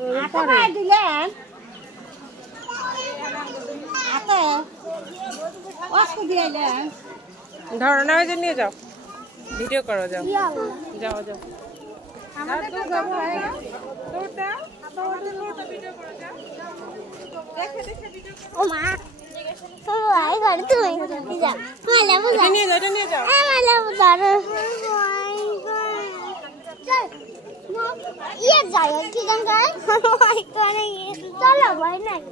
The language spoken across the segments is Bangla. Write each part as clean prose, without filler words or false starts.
দিলেন হাতে ওয়াশকো দিলেন ধরো না যে নিয়ে যাও ভিডিও করো যাও যাও যাও আমাদের তো যাবো তোটা আমাদের লোটা ভিডিও করো যাও দেখে দেখে ভিডিও করো ও মা তো আই ঘরে তুমি যা মালা বুঝা নিয়ে যাও মালা বুঝা চল ये जाए कि गंगा भाई तो नहीं चलो भाई नहीं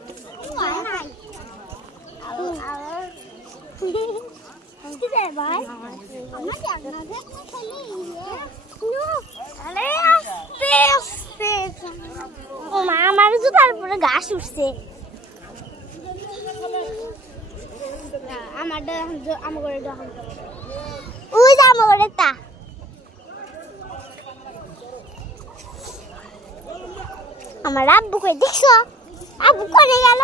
किधर भाई हम क्या करना है चलिए नो अरे आस्ते आस्ते ओ मां हमारे জুতার উপরে ঘাস উঠছে আমার ঘরে যখন ওই যে আমার ঘরে তা আমার আব্বু কই দেখছো আব্বু কোনে গেল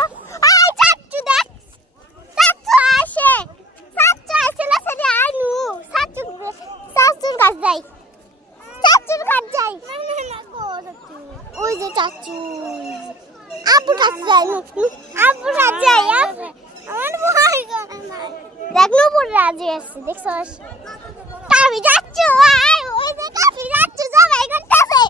আই চাচু দেখ চাচু আসে লাসে আনু চাচুর কাছে যাই না গো চাচু ওই যে চাচু আব্বুর কাছে যাই আব্বুর কাছে যাই আমার ভয় করে না দেখ নুপুর রাজি আছে দেখছস কাফি চাচু আই ওই যে কাফি চাচু সবাই করতেছে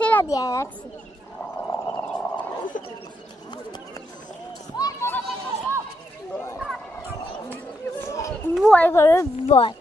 সেরা দিয়া রাখছি ভয় করে ভয়